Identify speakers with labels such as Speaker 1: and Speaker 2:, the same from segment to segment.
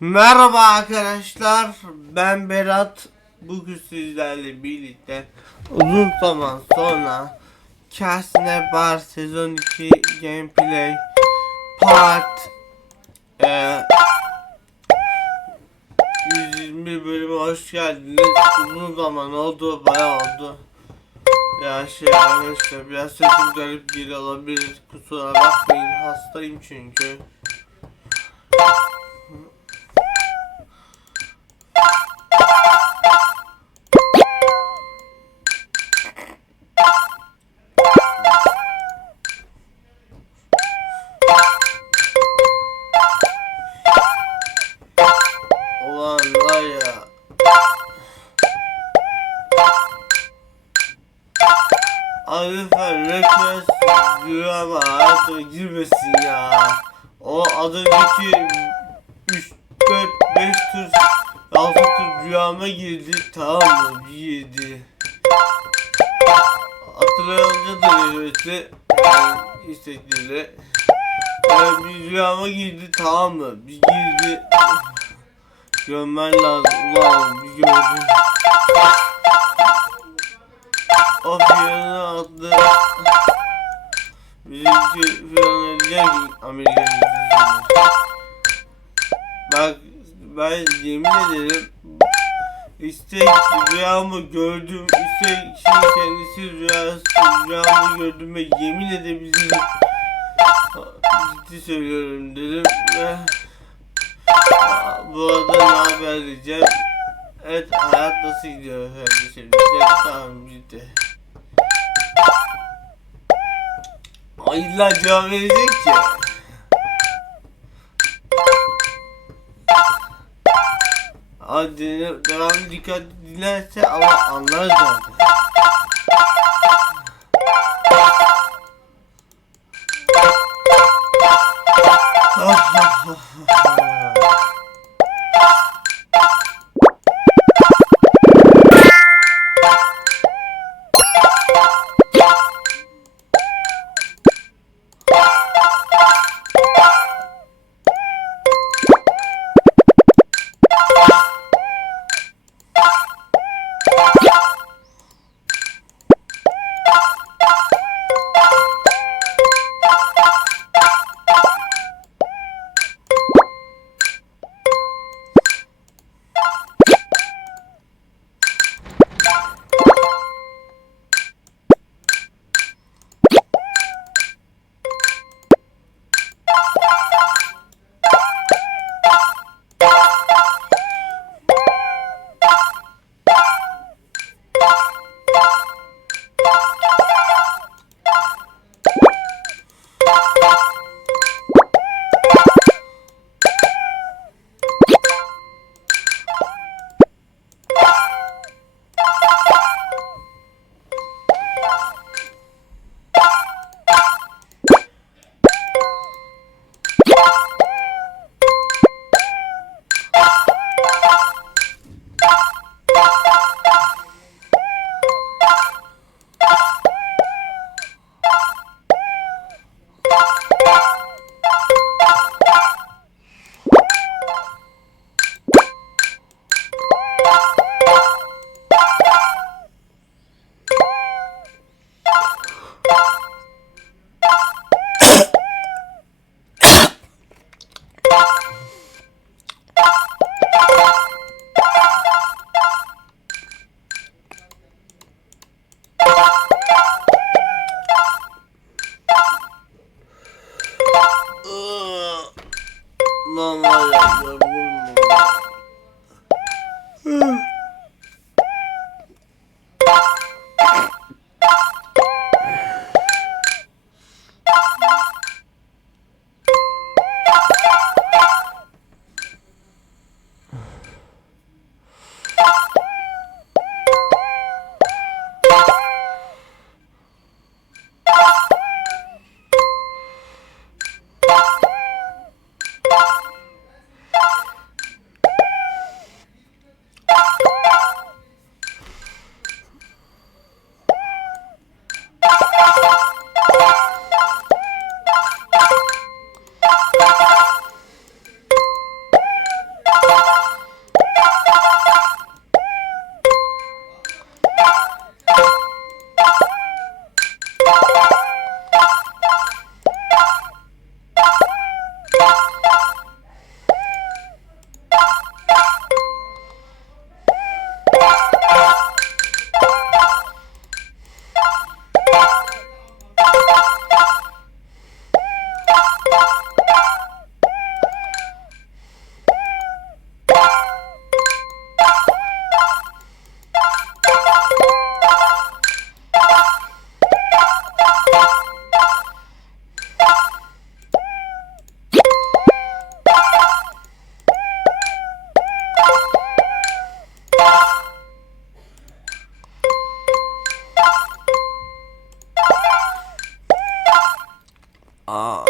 Speaker 1: Merhaba arkadaşlar, ben Berat. Bugün sizlerle birlikte uzun zaman sonra Kersine Bar Sezon 2 Gameplay Part eee 120 bölüme hoş geldiniz. Uzun zaman oldu, bayağı oldu. Ya şey arkadaşlar biraz sesim garip geliyor olabilir. Kusura bakmayın hastayım çünkü. Arife request diyor ama hayatıma girmesin ya. O az önceki 3, 4, 5 tur 6 tur rüyama girdi tamam mı? Girdi. Hatırlayınca da öylesi yani istekleri. Yani bir rüyama girdi tamam mı? Bir girdi. Görmen lazım. Ulan bir gördüm. Fiyanı attı. Bizimki fiyanı diyecek ki Amerika yüzünden. Bak ben yemin ederim istek rüyamı gördüm. İstek şey kendisi rüyası rüyamı gördüm ve yemin edebilirim. Ciddi söylüyorum dedim ve bu arada ne haber diyeceğim. Evet hayat nasıl gidiyor kardeşim? Tamam gitti. Ay illa cevap verecek ki. Hadi devamlı dikkat dinlerse ama anlar zaten. Oh.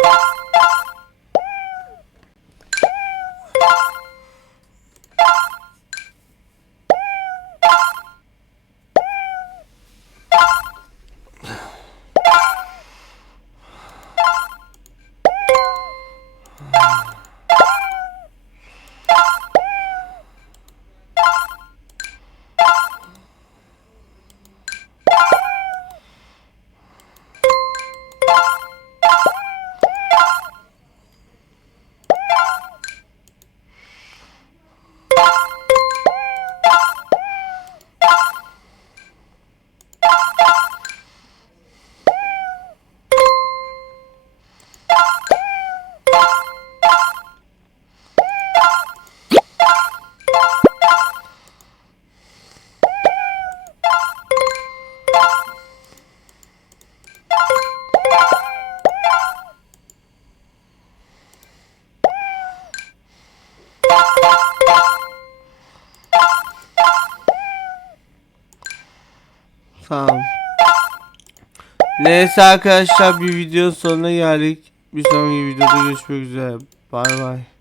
Speaker 1: Tamam. Neyse arkadaşlar bir video sonuna geldik. Bir sonraki videoda görüşmek üzere. Bay bay.